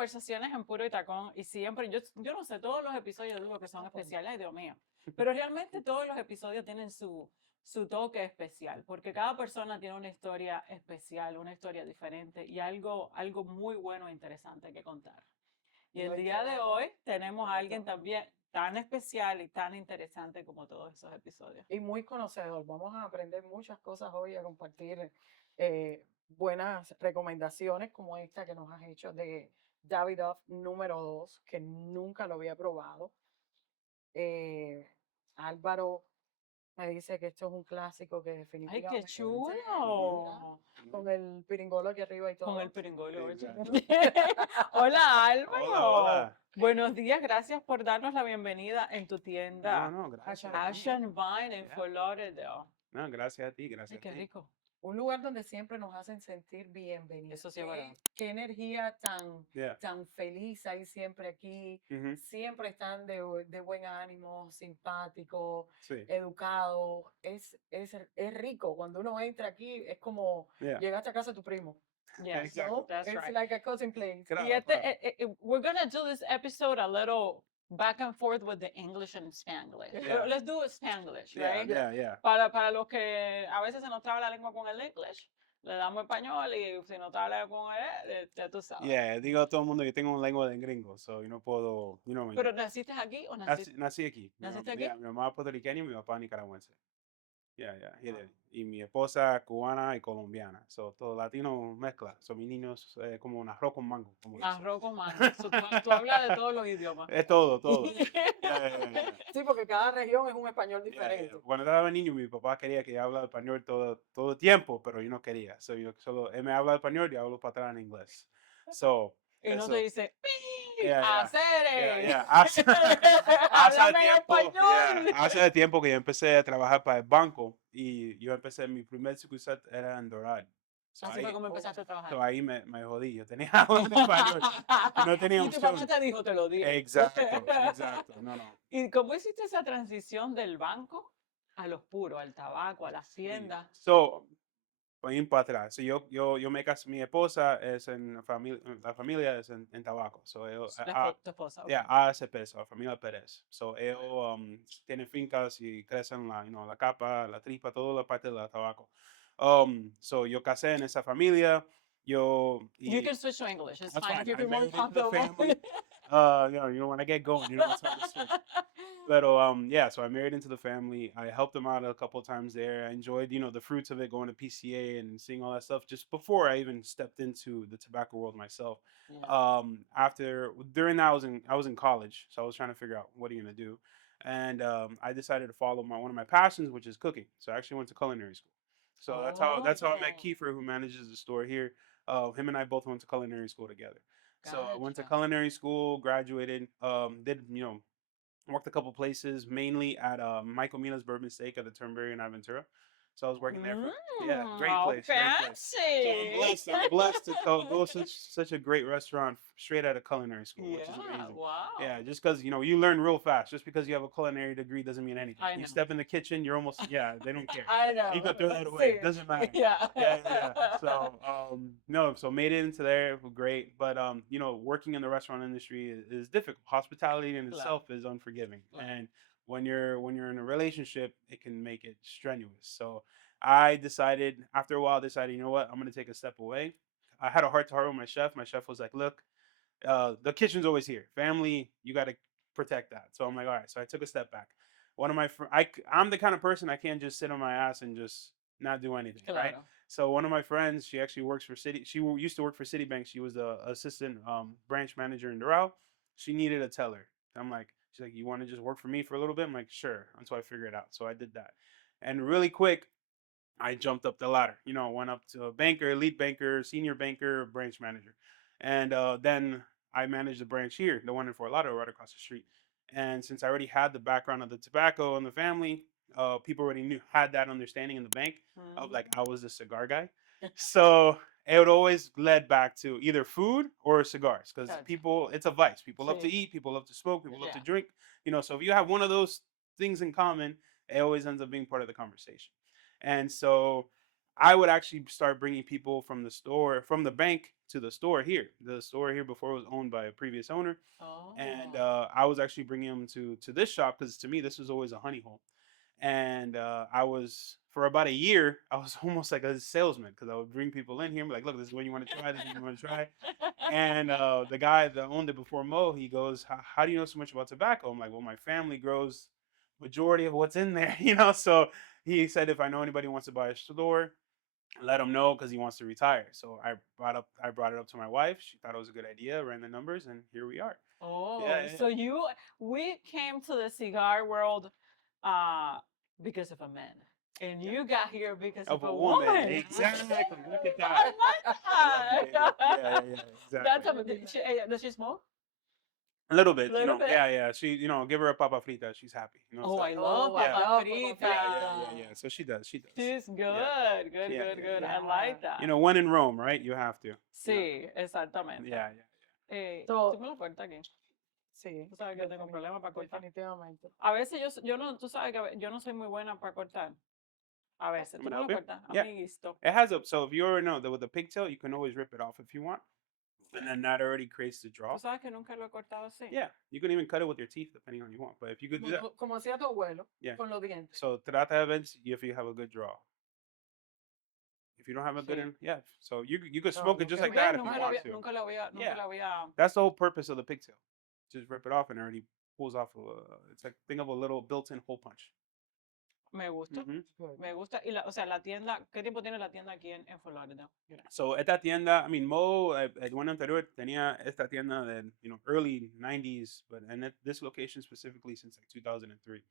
conversaciones en Puro y Tacón y siempre, yo no sé, todos los episodios digo que son especiales, ay Dios mío, pero realmente todos los episodios tienen su toque especial, porque cada persona tiene una historia especial, una historia diferente y algo muy bueno e interesante que contar. Y el día de hoy tenemos a alguien también tan especial y tan interesante como todos esos episodios. Y muy conocedor. Vamos a aprender muchas cosas hoy, a compartir buenas recomendaciones como esta que nos has hecho de Davidoff número 2, que nunca lo había probado. Álvaro me dice que esto es un clásico que ¡Ay, definitivamente... qué chulo! Con el piringolo aquí arriba y todo. Con el piringolo. Exacto. Hola, Álvaro. Hola. Buenos días, gracias por darnos la bienvenida en tu tienda. No, gracias. Ash and Vine en Yeah. Fort Lauderdale. No, gracias a ti, Ay, gracias qué a ti. rico. Un lugar donde siempre nos hacen sentir bienvenidos. Eso sí es verdad. Qué energía Yeah. tan feliz hay siempre aquí. Mhm. Siempre están de buen ánimo, simpáticos, Sí. educados. Es rico. Cuando uno entra aquí, es como Yeah. llegaste a casa de tu primo. Yes, Exacto. that's It's right. like a cousin place. Claro, Y claro. we're going to do this episode a little back and forth with the English and Spanglish. Yeah. Let's do it Spanglish, Yeah, right? yeah. Para los que a veces se nos traba la lengua con el English, le damos español y si no te habla con él, ya tú sabes. Yeah, digo a todo el mundo que tengo una lengua de gringo, so yo no puedo, ¿Pero naciste aquí o naciste? nací aquí. ¿Naciste aquí? Yeah, mi mamá puertorriqueña y mi papá nicaragüense. Yeah. Y mi esposa cubana y colombiana. So, todo latino mezcla. Son mis niños como un arroz con mango. Como dicen. Arroz con mango. So, tú hablas de todos los idiomas. Es todo. Yeah. Sí, porque cada región es un español Yeah, diferente. yeah. Cuando estaba niño, mi papá quería que yo hablara español todo el tiempo, pero yo no quería. So, él me habla español y yo hablo para atrás en inglés. So, Y no eso. te dice, Yeah. hacer. Yeah. Háblame en español. Hace tiempo que yo empecé a trabajar para el banco y mi primer sucursal era en Durante. So, Así fue como empezaste a trabajar. so ahí me jodí. Yo tenía hablar español. No tenía Y tu papá opción. te dijo, te lo digo. Exacto. No. ¿Y cómo hiciste esa transición del banco a los puros, al tabaco, a la hacienda? So, voy a ir para atrás. So, yo me casé, mi esposa es en la familia es en tabaco. So, Tu esposa. Okay. yeah, ASP, so, familia Pérez. So, ellos tienen fincas y crecen la capa, la tripa, toda la parte del tabaco. So, yo casé en esa familia. You can switch to English. It's That's fine. fine. If you I feel more married into the comfortable. family. When I get going, it's hard to switch. But so I married into the family. I helped them out a couple of times there. I enjoyed, the fruits of it, going to PCA and seeing all that stuff just before I even stepped into the tobacco world myself. Yeah. During that, I was in college, so I was trying to figure out what are you gonna do, and I decided to follow one of my passions, which is cooking. So I actually went to culinary school. So that's how I met Kiefer, who manages the store here. Him and I both went to culinary school together. So I went to culinary school, graduated, worked a couple places, mainly at Michael Mila's Bourbon Steak at the Turnberry in Aventura. So I was working there for great place. Fancy. So I'm blessed to go such a great restaurant straight out of culinary school, which is amazing. Wow. Yeah, just because you learn real fast. Just because you have a culinary degree doesn't mean anything. I know. You step in the kitchen, you're almost they don't care. I know. You can throw that away. It doesn't matter. Yeah. So so made it into there, great. But working in the restaurant industry is difficult. Hospitality in itself is unforgiving, and when you're in a relationship, it can make it strenuous. So I decided after a while, you know what, I'm gonna take a step away. I had a heart-to-heart with my chef. My chef was like, look, the kitchen's always here. Family, you got to protect that. So I'm like, all right. So I took a step back. One of my I'm the kind of person I can't just sit on my ass and just not do anything, right? So one of my friends, she actually works for Citi. She used to work for Citibank. She was the assistant branch manager in Doral. She needed a teller. I'm like, she's like, you want to just work for me for a little bit? I'm like, sure, until I figure it out. So I did that, and really quick, I jumped up the ladder. Went up to a banker, lead banker, senior banker, branch manager, and then I managed the branch here, the one in Fort Lauderdale, right across the street. And since I already had the background of the tobacco in the family, people already had that understanding in the bank of like I was the cigar guy. So it would always led back to either food or cigars, because it's a vice. People love to eat, people love to smoke, people love to drink. So if you have one of those things in common, it always ends up being part of the conversation. And so I would actually start bringing people from the bank to the store here. The store here before was owned by a previous owner, and Oh. I was actually bringing them to this shop because to me this was always a honey hole. And I was for about a year, I was almost like a salesman because I would bring people in here and be like, "Look, this is what you want to try. This is what you want to try." And the guy that owned it before Mo, he goes, "How do you know so much about tobacco?" I'm like, "Well, my family grows majority of what's in there, you know." So he said, if I know anybody who wants to buy a store, let him know because he wants to retire. So I brought it up to my wife. She thought it was a good idea. Ran the numbers, and here we are. Oh, Yeah, so we came to the cigar world uh because of a man. And yeah. you got here because Of of a a woman, woman. exactly. Look at I that. like that. Yeah, That's exactly. does she smoke? A little bit, Little bit? yeah. She, give her a papa frita. She's happy, Oh, So I love Oh, I yeah, papa love Papa frita. yeah. So she does. She's Yeah, good, good, yeah, good, yeah, good. yeah. I like Yeah. that. When in Rome, right? You have to. Sí, exactamente. Yeah. So, Tú me lo cortas aquí. sí, Tú sabes que yo tengo problemas para cortar. definitivamente. A veces yo no, tú sabes que yo no soy muy buena para cortar. A veces. I'm Tú gonna me lo help you. cortas, Yeah. amiguisto. It has a. So if you already know that with the pigtail, you can always rip it off if you want, and then that already creates the draw. Tú sabes que nunca lo he cortado así. Yeah, you can even cut it with your teeth depending on you want. But if you could do that, Como hacía tu abuelo, yeah. con los dientes. So trata de ver if you have a good draw. If you don't have a good, Sí. yeah. So you could No, smoke it lo just que like ve, that if you Nunca lo want había, to. nunca lo había, nunca Yeah. lo había. That's the whole purpose of the pigtail. Just rip it off and it already pulls off. It's like think of a little built-in hole punch. Me gusta. Mhm. Me gusta. Y o sea, la tienda, ¿qué tiempo tiene la tienda aquí en Florida? So esta tienda, I mean, Mo, el dueño anterior tenía esta tienda de, early 90s, but this location specifically since like 2003.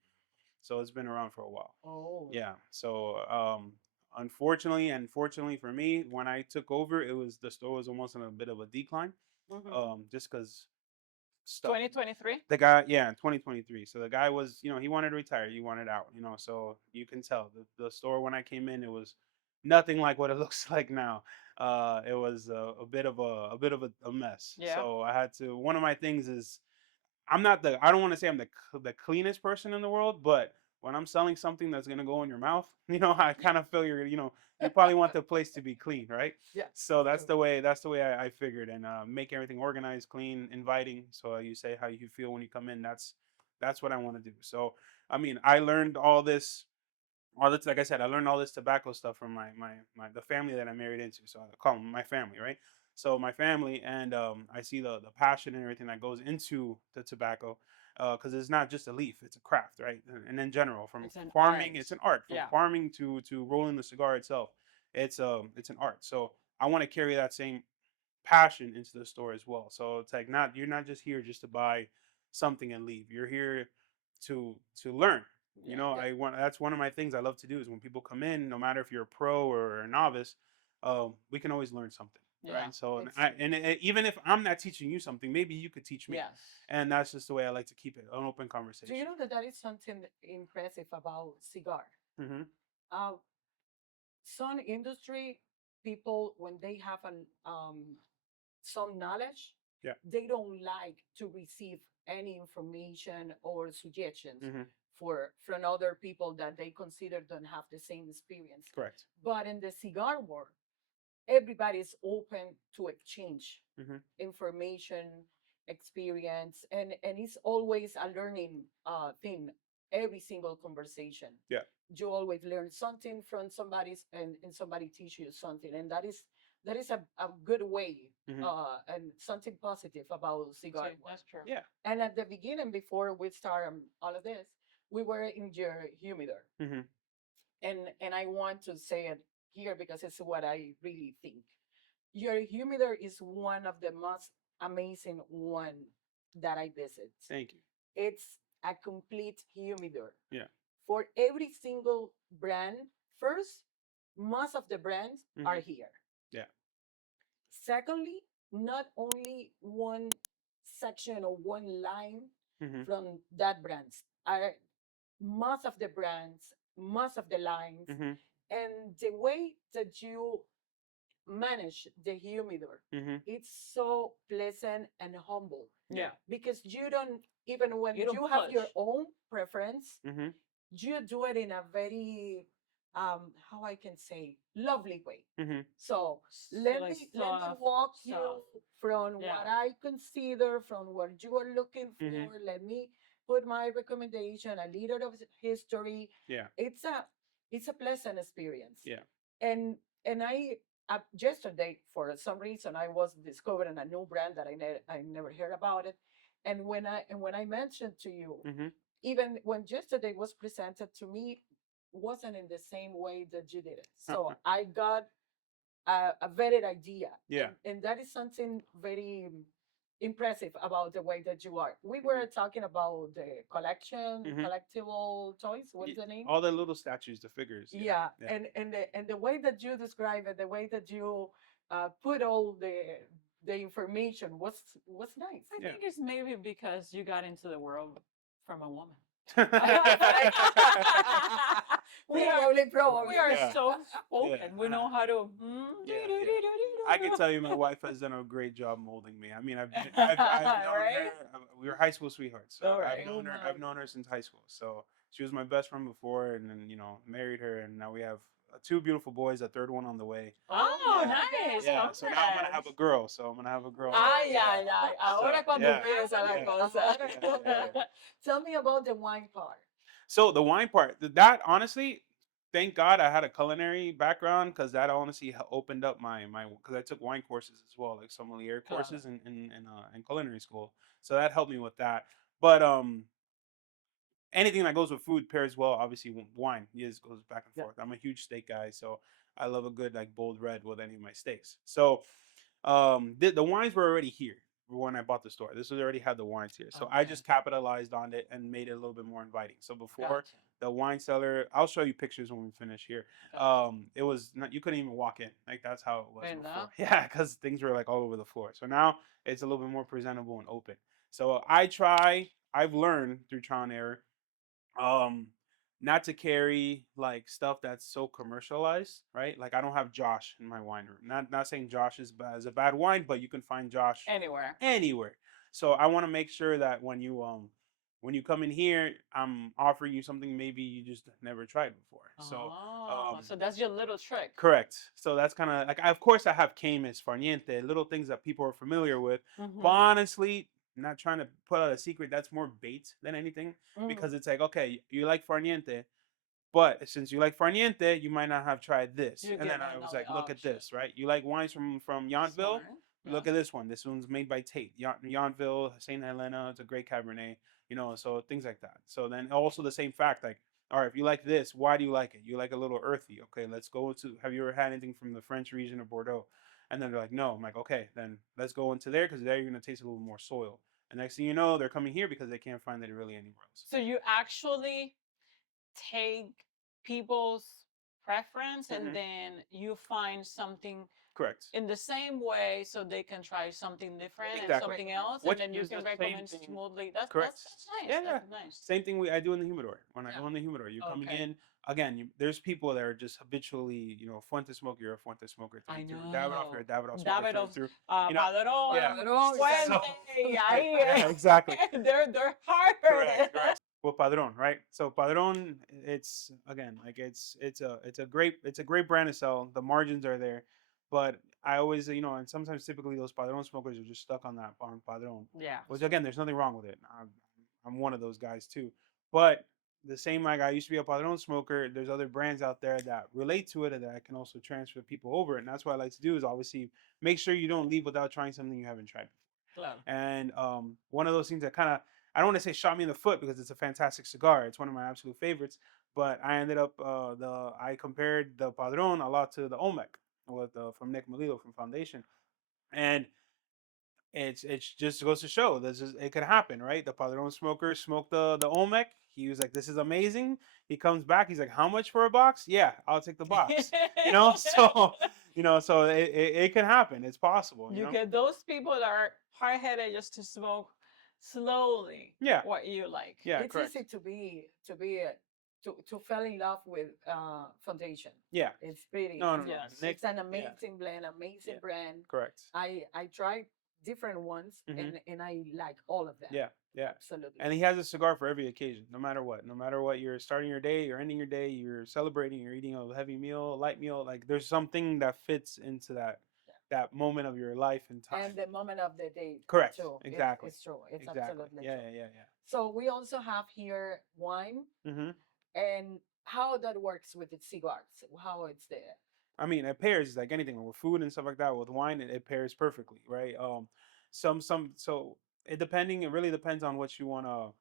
So it's been around for a while. Oh. Yeah. So unfortunately and fortunately for me, when I took over, the store was almost in a bit of a decline. Just because stuff. 2023? The guy, yeah, in 2023. So the guy was, he wanted to retire. He wanted out, So you can tell the store when I came in, it was nothing like what it looks like now. It was a bit of a mess. Yeah. So I had to. One of my things is I don't want to say I'm the cleanest person in the world, but when I'm selling something that's gonna go in your mouth, I kind of feel you probably want the place to be clean, right? Yeah. So that's the way I figured, and make everything organized, clean, inviting. So you say how you feel when you come in. That's what I want to do. So I mean, I learned all this. Like I said, I learned all this tobacco stuff from the family that I married into. So I call them my family, right? So my family, and I see the passion and everything that goes into the tobacco, because it's not just a leaf; it's a craft, right? And in general, from It's an farming, art. it's an art. From Yeah. farming to rolling the cigar itself, it's an art. So I want to carry that same passion into the store as well. So it's like you're not just here just to buy something and leave. You're here to learn. That's one of my things I love to do is when people come in, no matter if you're a pro or a novice, we can always learn something. Yeah, right? So even if I'm not teaching you something, maybe you could teach me. Yes. And that's just the way I like to keep it, an open conversation. Do you know that is something impressive about cigar? Mm-hmm. Some industry people, when they have some knowledge, Yeah. they don't like to receive any information or suggestions from other people that they consider don't have the same experience. Correct. But in the cigar world, everybody is open to exchange information, experience, and it's always a learning thing. Every single conversation. Yeah. You always learn something from somebody, and somebody teach you something, and that is a good way and something positive about cigar. That's true. Yeah. And at the beginning, before we start all of this, we were in your humidor, and I want to say it here because it's what I really think. Your humidor is one of the most amazing one that I visit. Thank you. It's a complete humidor. Yeah. For every single brand, first, most of the brands are here. Yeah. Secondly, not only one section or one line from that brands are most of the brands, most of the lines, and the way that you manage the humidor, it's so pleasant and humble. Yeah. Because you don't, even when You don't you have your push. own preference, you do it in a very how I can say, lovely way. Mhm. So Like let me soft, walk you soft. from Yeah. what I consider, from what you are looking for. Mhm. Let me put my recommendation, a little of history. Yeah. It's a pleasant experience. Yeah. And I yesterday, for some reason, I was discovering a new brand that I never heard about it. And when I mentioned to you, Mhm. even when yesterday was presented to me, wasn't in the same way that you did it. So I got a better idea. Yeah. And that is something very impressive about the way that you are. We were talking about the collection, Mhm. collectible toys. What's the name? All the little statues, the figures. Yeah, Yeah. and the way that you describe it, the way that you put all the information was nice. I Yeah. think it's maybe because you got into the world from a woman. Probably. We are Yeah. so spoken. Yeah. We know how to. Yeah, I can tell you, my wife has done a great job molding me. I mean, I've known Right? her. We were high school sweethearts. So All right. I've known her since high school. So she was my best friend before, and then married her, and now we have two beautiful boys. A third one on the way. Oh, Yeah. nice. Yeah. So now I'm gonna have a girl. So I'm gonna have a girl. Ay, ay, ay. Ahora So, cuando yeah. empieza la Yeah. cosa. Yeah. Tell me about the wine part. So the wine part, that honestly, thank God I had a culinary background, because that honestly opened up my because I took wine courses as well, like sommelier Claro. courses in culinary school. So that helped me with that. But anything that goes with food pairs well. Obviously, wine goes back and Yeah. forth. I'm a huge steak guy, so I love a good like bold red with any of my steaks. So the wines were already here when I bought the store. This was already had the wines here, so I Okay. just capitalized on it and made it a little bit more inviting. So before Gotcha. the wine cellar, I'll show you pictures when we finish here. Gotcha. It was not, you couldn't even walk in, like that's how it was Verdad? before. Yeah, because things were like all over the floor. So now it's a little bit more presentable and open. So I've learned through trial and error, um not to carry like stuff that's so commercialized, right? Like I don't have Josh in my wine room. Not saying Josh is a bad wine, but you can find Josh Anywhere. anywhere. So I want to make sure that when you come in here, I'm offering you something maybe you just never tried before. So So that's your little trick. correct. So that's kind of like, of course I have Camus, Farniente, little things that people are familiar with. Mhm. But honestly, not trying to put out a secret, that's more bait than anything, because it's like, okay, you like Farniente, but since you like Farniente, you might not have tried this. You And get then I was another like, look at option. this, right? You like wines from Yountville? Smart. Look at this one. This one's made by Tate. Yountville, St. Helena. It's a great Cabernet, so things like that. So then also the same fact, like, all right, if you like this, why do you like it? You like a little earthy. Okay, let's go to, have you ever had anything from the French region of Bordeaux? And then they're like, no. I'm like, okay, then let's go into there, because there you're going to taste a little more soil. And next thing you know, they're coming here because they can't find it really anywhere else. So you actually take people's preference and Mhm. then you find something Correct. in the same way so they can try something different and Exactly. something else, Which and then you is can the same recommend thing. smoothly. That's Correct. nice. Yeah, That's nice. Same thing I do in the humidor. When I Yeah. go in the humidor, you're coming Okay. in. Again, there's people that are just habitually, Fuente smoker, you're a Fuente smoker through I and through. know. Davidoff, you're a Davidoff smoker through and Davidoff, through. Padrón, Yeah. Padrón, Fuente, ahí, Yeah, exactly. they're hard. Correct. Well, Padron, right? So Padron, it's again like it's a great brand to sell. The margins are there, but I always and sometimes typically those Padron smokers are just stuck on Padron. Yeah. Which again, there's nothing wrong with it. I'm one of those guys too. But the same, like I used to be a Padron smoker, there's other brands out there that relate to it and that I can also transfer people over. And that's what I like to do is obviously make sure you don't leave without trying something you haven't tried before. Claro. And one of those things that kind of, I don't want to say shot me in the foot because it's a fantastic cigar. It's one of my absolute favorites. But I ended up I compared the Padron a lot to the Olmec from Nick Melillo from Foundation, and it's just goes to show it could happen, right? The Padron smoker smoked the Olmec. He was like, "This is amazing." He comes back. He's like, "How much for a box?" Yeah, I'll take the box. So it can happen. It's possible. You get those people that are hard-headed just to smoke slowly. Yeah. What you like. Yeah, It's correct. easy to fall in love with Foundation. Yeah. It's pretty. No. Yes. Nick, It's an amazing blend, amazing Yeah. brand. correct. I tried different ones Mhm. and I like all of them. Yeah. Yeah. Absolutely. And he has a cigar for every occasion, no matter what. No matter what, you're starting your day, you're ending your day, you're celebrating, you're eating a heavy meal, a light meal. Like there's something that fits into that moment of your life and time. And the moment of the day. Correct. Too. Exactly. It's true. It's Exactly. absolutely Yeah, true. yeah, So we also have here wine yeah. Mm-hmm. and how that works with the cigars. How it's there. I mean, it pairs like anything with food and stuff like that. With wine, it pairs perfectly, right? So it really depends on what you want to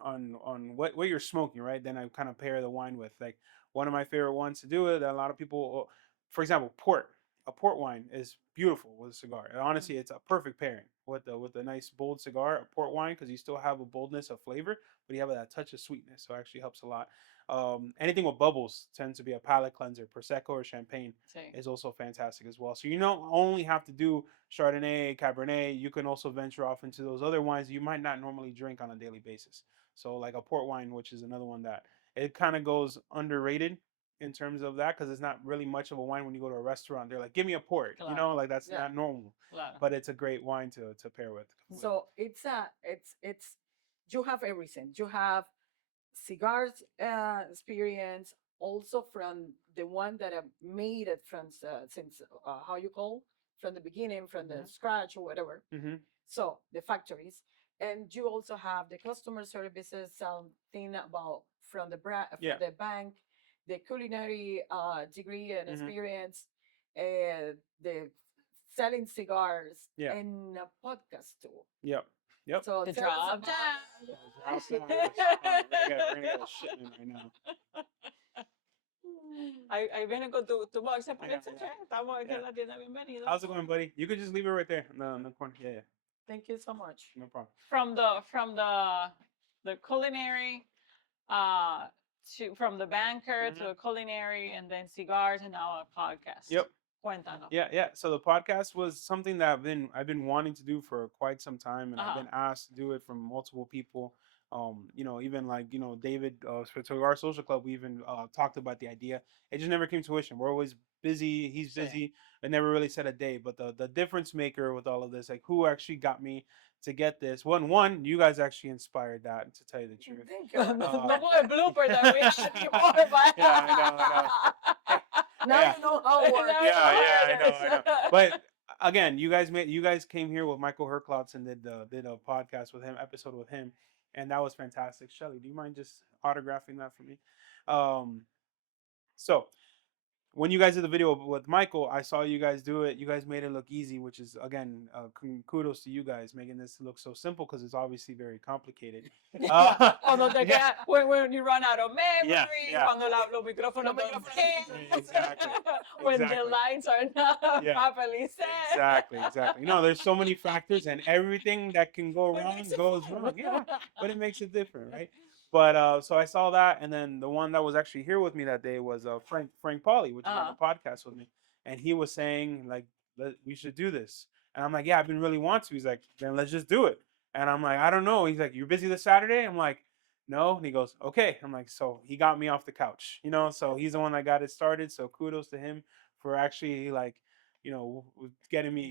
on what you're smoking, right? Then I kind of pair the wine with like one of my favorite ones to do it. A lot of people, for example, port. A port wine is beautiful with a cigar. And honestly, it's a perfect pairing with a nice bold cigar, a port wine, because you still have a boldness of flavor, but you have that touch of sweetness. So it actually helps a lot. Anything with bubbles tends to be a palate cleanser. Prosecco or champagne is also fantastic as well. So you don't only have to do Chardonnay, Cabernet. You can also venture off into those other wines you might not normally drink on a daily basis. So like a port wine, which is another one that it kind of goes underrated in terms of that because it's not really much of a wine when you go to a restaurant. They're like, give me a port, you know, like that's not normal. But it's a great wine to pair with. So it's you have everything. You have cigars experience also from the one that have made it from since how you call from the beginning, from the scratch or whatever. Mm-hmm. So the factories, and you also have the customer services, something about from the from the bank, the culinary degree and experience, the selling cigars, and a podcast too. Yep. Yep. So The tell us drop about- down. We're gonna get a shipment right now. Ahí viene con tu box. got it. Estamos aquí en la tienda. Bienvenido. How's it going, buddy? You could just leave it right there in the corner. Yeah, yeah. Thank you so much. No problem. From the culinary from the banker to a culinary and then cigars and now a podcast. Yep. Cuéntanos. Yeah. So the podcast was something that I've been wanting to do for quite some time, and I've been asked to do it from multiple people. Even like David for our social club, we even talked about the idea. It just never came to fruition. We're always busy. He's busy. I never really set a day. But the difference maker with all of this, like who actually got me to get this? One, you guys actually inspired that. To tell you the truth. Thank you. Vamos a blooper that we had before. Yeah, I know. Now you know how it works. I know. But again, you guys came here with Michael Herklotz and did a podcast with him, episode with him, and that was fantastic. Shelly, do you mind just autographing that for me? So when you guys did the video with Michael, I saw you guys do it. You guys made it look easy, which is again kudos to you guys making this look so simple because it's obviously very complicated. When you run out of memory, cuando los micrófonos don't Exactly. When the lights are not properly set. Exactly. There's so many factors and everything that can go wrong goes wrong. Yeah, but it makes it different, right? But so I saw that, and then the one that was actually here with me that day was Frank Pauly, which is on the podcast with me, and he was saying like we should do this, and I'm like, yeah, I've been really want to. He's like, then let's just do it, and I'm like, I don't know. He's like, you're busy this Saturday? I'm like, no, and he goes, okay. I'm like, so he got me off the couch, so he's the one that got it started. So kudos to him for actually like, getting me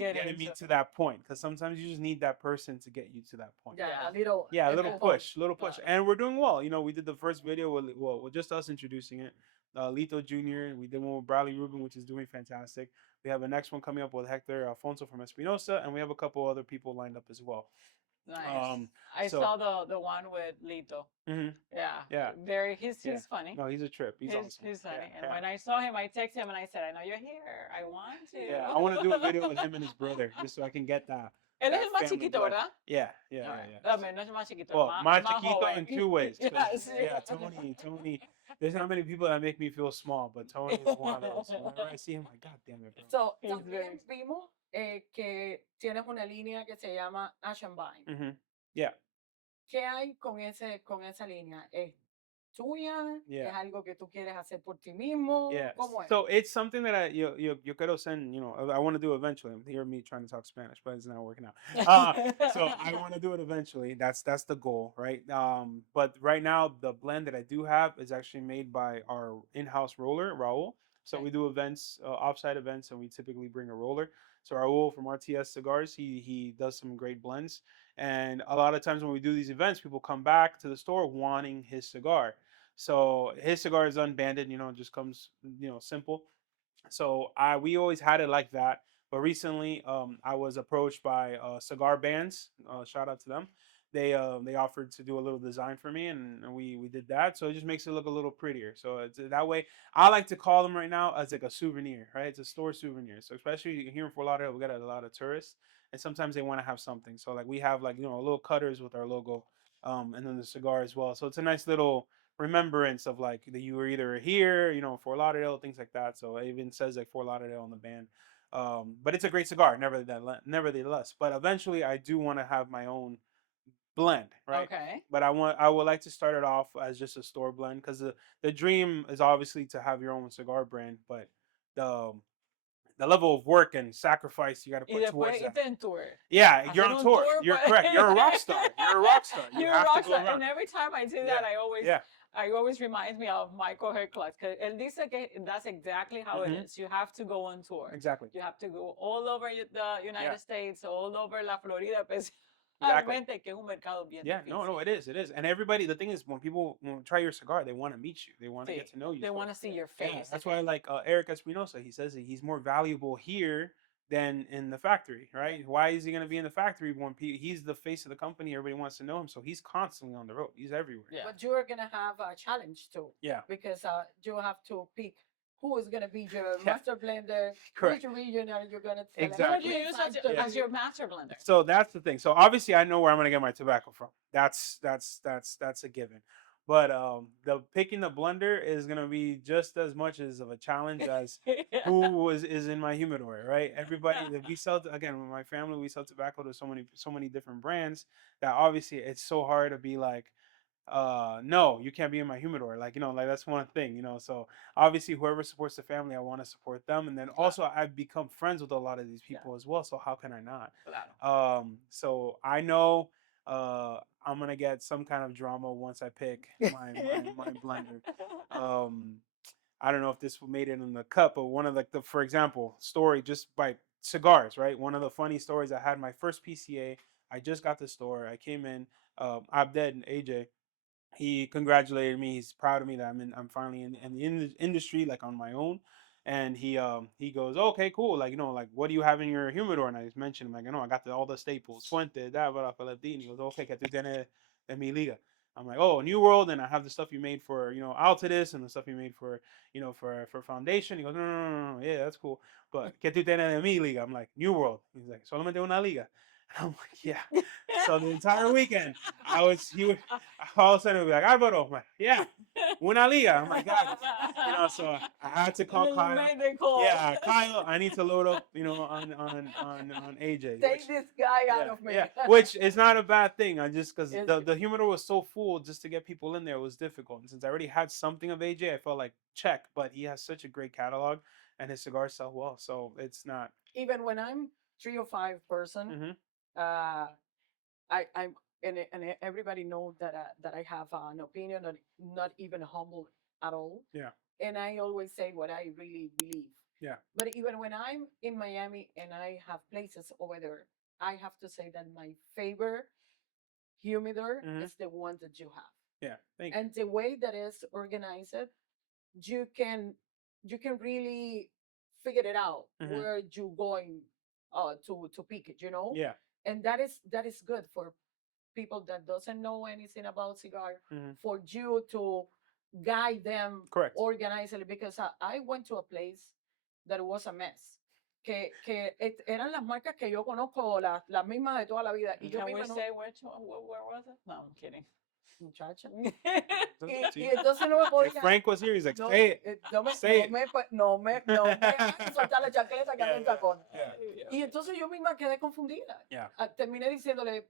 to that point, because sometimes you just need that person to get you to that point. A little push, and we're doing well. We did the first video with just us introducing it. Lito Jr. We did one with Bradley Rubin, which is doing fantastic. We have a next one coming up with Hector Alfonso from Espinosa, and we have a couple other people lined up as well. Nice. I saw the one with Lito. Mm-hmm. Yeah. He's funny. No, he's a trip. He's awesome. He's funny. And when I saw him, I texted him and I said, I know you're here. I want to. Yeah, I want to do a video with him and his brother, just so I can get that. Él es el más chiquito, ¿verdad? Yeah. No es más chiquito. Well, más chiquito joven. in two ways. Yeah, Tony. There's not many people that make me feel small, but Tony is one of those. Whenever I see him, like, God damn it, bro. So, también vimos que tienes una línea que se llama Ash and Vine. Mm-hmm. Yeah. ¿Qué hay con esa línea? ¿Es tuya? Yeah. ¿Es algo que tú quieres hacer por ti mismo? Yeah. ¿Cómo es? So it's something that yo quiero send, I want to do eventually. I'm hearing me trying to talk Spanish, but it's not working out. So I want to do it eventually. That's the goal, right? But right now, the blend that I do have is actually made by our in-house roller, Raul. So Okay. we do events, offsite events, and we typically bring a roller. So Raul from RTS Cigars, he does some great blends. And a lot of times when we do these events, people come back to the store wanting his cigar. So his cigar is unbanded, you know, it just comes, you know, simple. So we always had it like that. But recently, I was approached by cigar bands. Shout out to them. They offered to do a little design for me, and we did that. So it just makes it look a little prettier. So it's that way. I like to call them right now as like a souvenir, right? It's a store souvenir. So especially here in Fort Lauderdale, we got a lot of tourists, and sometimes they want to have something. So like we have like, you know, little cutters with our logo, and then the cigar as well. So it's a nice little remembrance of like that you were either here, you know, Fort Lauderdale, things like that. So it even says like Fort Lauderdale on the band. But it's a great cigar, nevertheless. But eventually, I do want to have my own blend, right? Okay. But I would like to start it off as just a store blend because the dream is obviously to have your own cigar brand, but the the level of work and sacrifice you got to Y put towards después that. irte en tour. Yeah, you're Hacer on un tour. tour, You're pues. correct. You're a rock star. You're a rock star. You You're a have rock to go star. around. And every time I see Yeah, that, yeah. I always reminds me of Michael Herclas. Because él dice que that's exactly how it Mhm. is. You have to go on tour. Exactly. You have to go all over the United Yeah. States, all over la Florida, Exactly. especialmente, que es un mercado bien Yeah, difícil. no, it is. It is. And everybody, the thing is, when people try your cigar, they want to meet you. They want to Sí. get to know you. They So, want to see your yeah, face. that's why I like Eric Espinosa. He says that he's more valuable here than in the factory, right? Why is he going to be in the factory when he's the face of the company? Everybody wants to know him. So he's constantly on the road. He's everywhere. Yeah. But you are gonna have a challenge too. Yeah. Because you have to pick who is gonna be your Yeah. master blender, Correct. which region are you gonna select? What do Exactly. you use Yeah. as your master blender? So that's the thing. So obviously I know where I'm gonna get my tobacco from. That's a given. But the picking the blender is gonna be just as much as of a challenge as who is in my humidor, right? Everybody that we sell again with my family, we sell tobacco to so many different brands that obviously it's so hard to be like, no, you can't be in my humidor, like, you know, like that's one thing, you know. So obviously whoever supports the family, I want to support them, and then also I've become friends with a lot of these people as well, so how can I not? Claro. So I know I'm gonna get some kind of drama once I pick my blender. I don't know if this made it in the cut, but one of the for example story just by cigars, right? One of the funny stories, I had my first PCA. I just got the store. I came in. Abded and AJ, he congratulated me. He's proud of me that I'm finally in the industry, like on my own. And he goes, okay, cool. Like, you know, like what do you have in your humidor? And I just mentioned, like, you know, I got all the staples, Fuente, Davara, Paladin. And he goes, okay, que tú tienes de mi liga. I'm like, oh, New World, and I have the stuff you made for, you know, Altadis, and the stuff you made for, you know, for Foundation. He goes, no, yeah, that's cool, but que tú tienes de mi liga? I'm like, New World. He's like, solamente una liga. And I'm like, yeah. So the entire weekend, he would all of a sudden be like, Álvaro. I'm like, yeah, una liga. I'm like, God, you know. So I had to call And then you Kyle. made the call. Yeah, Kyle, I need to load up, you know, on AJ. Take this guy out of me. Yeah, which is not a bad thing. I just because It's- the humidor was so full, just to get people in there was difficult. And since I already had something of AJ, I felt like check. But he has such a great catalog, and his cigars sell well, so it's not. Even when I'm 3 or 5 person, Mhm. I'm and everybody knows that I have an opinion, not even humble at all. Yeah. And I always say what I really believe. Yeah. But even when I'm in Miami and I have places over there, I have to say that my favorite humidor Mhm. is the one that you have. Yeah. Thank you. And the way that is organized, you can really figure it out Mhm. where you going to pick it, you know? Yeah. And that is good for people that doesn't know anything about cigar, Mhm. for you to guide them, Correct. organize it, because I went to a place that was a mess. Eran las marcas que yo conozco, las mismas de toda la vida. Y yo Can we misma no, say where was it? No, I'm kidding. muchacha. Doesn't Y see. entonces no me If podía. Frank was here, he's like, No, say it. Say it. no me hagan soltar la chancleta que anda en tacón. Yeah. Y entonces yo misma quedé confundida. Yeah. Terminé diciéndole,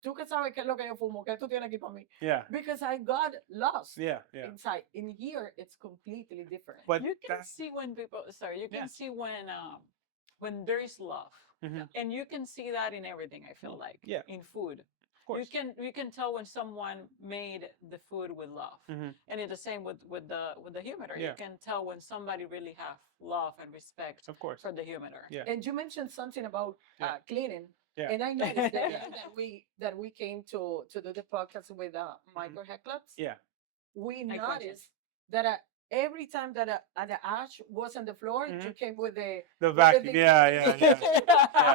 tú que sabes qué es lo que yo fumo, qué tú tienes aquí para mí. Yeah. Because I got lost Yeah. inside. In here, it's completely different. But You can that- see when people, sorry, you can Yeah. see when there is love. Mhm. And you can see that in everything, I feel like. Yeah. In food. course. You can tell when someone made the food with love, Mhm. and it's the same with the humidor. Yeah. You can tell when somebody really have love and respect Of course. for the humidor. Yeah. And you mentioned something about Yeah. cleaning. Yeah. And I noticed that, Yeah. that we came to do the podcast with Michael Hecklatz. Yeah. We I noticed that every time that the ash was on the floor, you came with The with vacuum. Yeah. thing. Yeah. Yeah.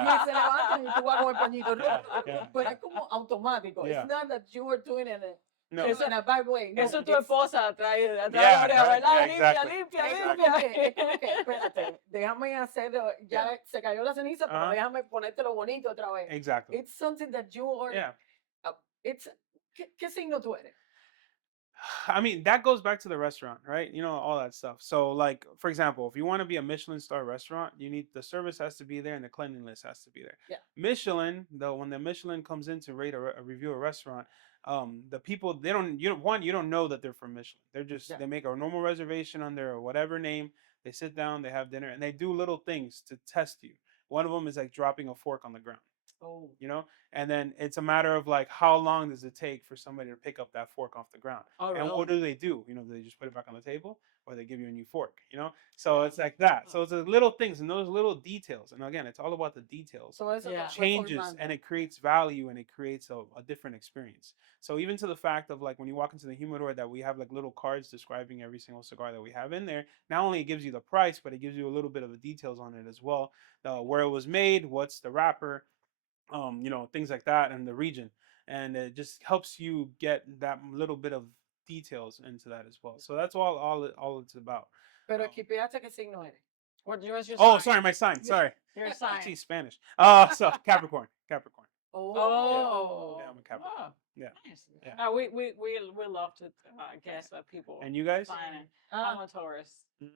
Y se levantan y tú vas con el pañito rojo. Yeah. Pero es como automático. Yeah. It's not that you were doing it No. in a bad way. No, Eso tu it's- esposa atrás Yeah, la oreja, right, ¿verdad? yeah, Limpia, exactly. limpia, Es limpia. como que, espérate, déjame hacer, ya Yeah. se cayó la ceniza, pero Uh-huh. déjame ponértelo bonito otra vez. Exactly. It's something that you are, Yeah. it's, ¿qué signo tú eres? I mean, that goes back to the restaurant, right? You know, all that stuff. So, like, for example, if you want to be a Michelin star restaurant, you need the service has to be there and the cleanliness has to be there. Yeah. Michelin, though, when the Michelin comes in to rate a review a restaurant, the people they don't you don't know that they're from Michelin. They're just Yeah. they make a normal reservation under whatever name. They sit down, they have dinner, and they do little things to test you. One of them is like dropping a fork on the ground. Oh. You know, and then it's a matter of like how long does it take for somebody to pick up that fork off the ground, Oh, and really? what do they do? You know, do they just put it back on the table, or they give you a new fork? You know, so it's like that. So it's the little things and those little details, and again, it's all about the details. So eso Yeah. te fue Changes formando. and it creates value and it creates a different experience. So even to the fact of like when you walk into the humidor that we have like little cards describing every single cigar that we have in there, not only it gives you the price, but it gives you a little bit of the details on it as well, where it was made, what's the wrapper, you know, things like that, and the region, and it just helps you get that little bit of details into that as well. So that's all it's about. Pero esquipeaste qué signo eres. What yours your Oh, sign? sorry, my sign. Sorry, Your sign. geez, Spanish. So Capricorn. Oh. Yeah, I'm a Capricorn. Oh, Yeah. nice. Yeah. We love to guess what people And you guys? sign. Ah, I'm a Taurus. Mm,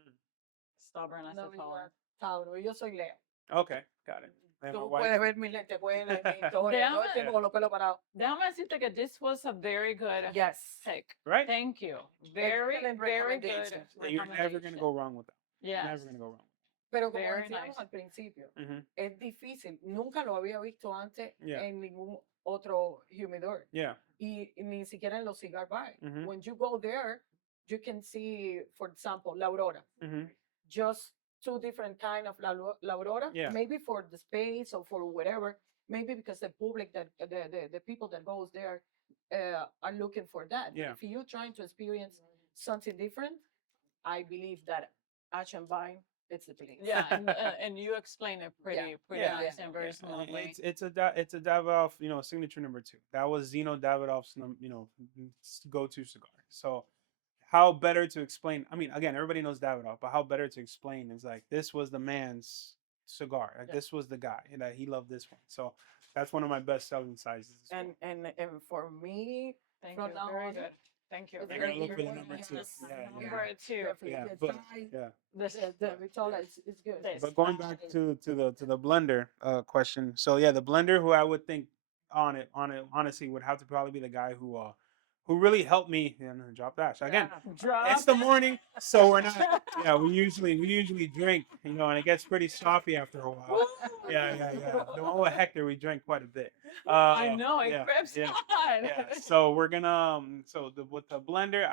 Stubborn as no, a Taurus. Tauro, yo soy Leo. Okay, got it. And my Tú wife- puedes ver mi lente, puedes ver mi historia, todo el tiempo con los pelos parados. Déjame decirte que this was a very good Yes. pick. Right? Thank you. Very, Excellent very good recommendation. You're never gonna go wrong with that. Yes. Never gonna go wrong. Pero como Very decíamos nice. al principio, Mhm. es difícil. Nunca lo había visto antes Yeah. en ningún otro humidor. Yeah. Y ni siquiera en los cigar bars. Mhm. When you go there, you can see, for example, La Aurora. Mhm. Just two different kind of La Aurora. Yeah. Maybe for the space or for whatever. Maybe because the public that the people that goes there are looking for that. But Yeah. if you're trying to experience something different, I believe that Ash and Vine, it's the place. Yeah, and you explain it pretty Yeah. nice and very Yeah, smoothly. it's a Davidoff, you know, signature number 2. That was Zeno Davidoff's, you know, go-to cigar. So how better to explain? I mean, again, everybody knows Davidoff, but how better to explain is like this was the man's cigar. Like Yeah. this was the guy, and that he loved this one. So that's one of my best-selling sizes. as well. And for me, Thank from you. now Very on, good. Thank you. it's You're Very gonna look for the good. number 2. Yes, Yeah, number yeah. 2. definitely Yeah, the but size, yeah. This the Vitola, it's good. This. But going back to the blender question, so yeah, the blender who I would think on it honestly would have to probably be the guy who really helped me. Yeah, I'm gonna drop that. So again, Drop. it's the morning, so we're not. Yeah, we usually drink, you know, and it gets pretty sloppy after a while. Yeah. The one with Hector, we drank quite a bit. I know it yeah, grips yeah, hard. yeah. So we're gonna with the blender,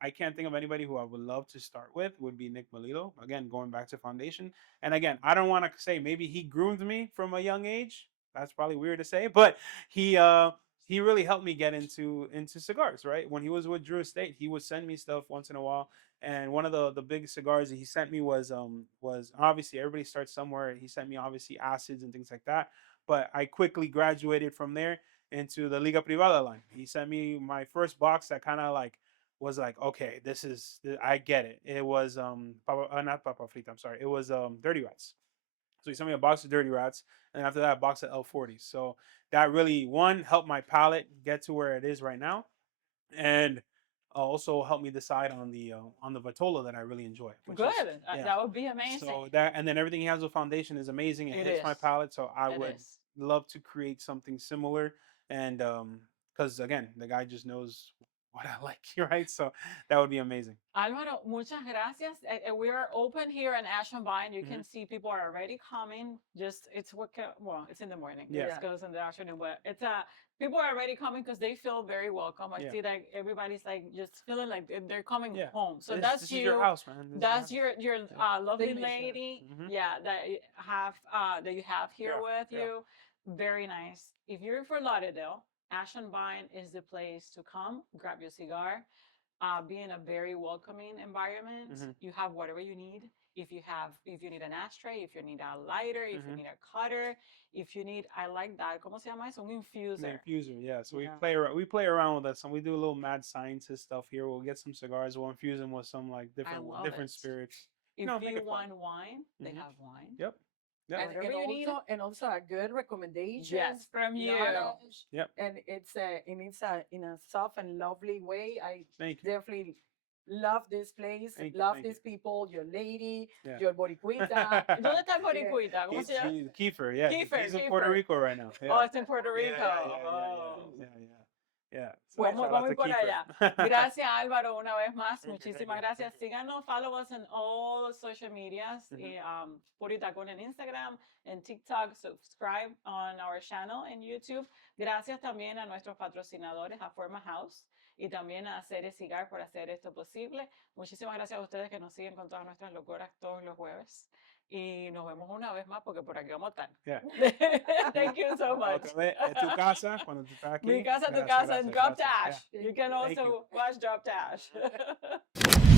I can't think of anybody who I would love to start with. Would be Nick Melillo. Again, going back to foundation, and again, I don't want to say maybe he groomed me from a young age. That's probably weird to say, but he really helped me get into cigars. Right, when he was with Drew Estate, he would send me stuff once in a while. And one of the big cigars that he sent me was obviously everybody starts somewhere. He sent me obviously acids and things like that. But I quickly graduated from there into the Liga Privada line. He sent me my first box that kind of like was like, okay, I get it. It was not Papa Frita, I'm sorry. It was Dirty Rats. So he sent me a box of Dirty Rats, and after that, a box of L40s. So that really helped my palate get to where it is right now, and also helped me decide on the Vitola that I really enjoy. which Good. is- yeah. That would be amazing. So that, and then everything he has with foundation is amazing. It It hits my is. palate, so I It would is. love to create something similar. And because again, the guy just knows what I like, right? So that would be amazing. Álvaro, muchas gracias. We are open here in Ashland Vine. You can see people are already coming. Just it's it's in the morning. Yeah. It goes in the afternoon, but it's people are already coming because they feel very welcome. I see like everybody's like just feeling like they're coming home. So this you. Is your house, man. That's your lovely Signature. lady, that you have here with you. Very nice. If you're in Fort Lauderdale, Ashland Vine is the place to come. Grab your cigar. Be in a very welcoming environment. You have whatever you need. If you need an ashtray, if you need a lighter, if you need a cutter, if you need, I like that. ¿Cómo se llama eso? Un infuser. The infuser, yeah. So we play around with that. So we do a little mad scientist stuff here. We'll get some cigars. We'll infuse them with some like different spirits. If you you want wine, they have wine. Yep. And also a good recommendation. Yes, from you. Yep. And it's in a soft and lovely way. I Thank you. definitely love this place. Thank you, Love thank these people. Your lady, Yeah. your boricuita. ¿Dónde está el boricuita? ¿Cómo se llama? Kiefer, yeah. Kiefer, He's in Puerto Kiefer. Rico right now. Yeah. Oh, it's in Puerto Rico. Yeah. So Vamos shout out a to ir por Kiefer. allá. Gracias, Álvaro, una vez más. Thank you, Muchísimas thank you. gracias. Síganos, follow us on all social medias. Puro y Tacón en Instagram, en TikTok. Subscribe on our channel en YouTube. Gracias también a nuestros patrocinadores, a Forma House y también a Cigar por hacer esto posible. Muchísimas gracias a ustedes que nos siguen con todas nuestras locuras todos los jueves. Y nos vemos una vez más porque por aquí vamos a estar. Yeah. Thank you so much. Otra vez, en tu casa, cuando tú estás aquí. Mi casa, tu Gracias, casa, gracias, and Drop gracias. Dash. Yeah. You can Thank also you. watch Drop Dash.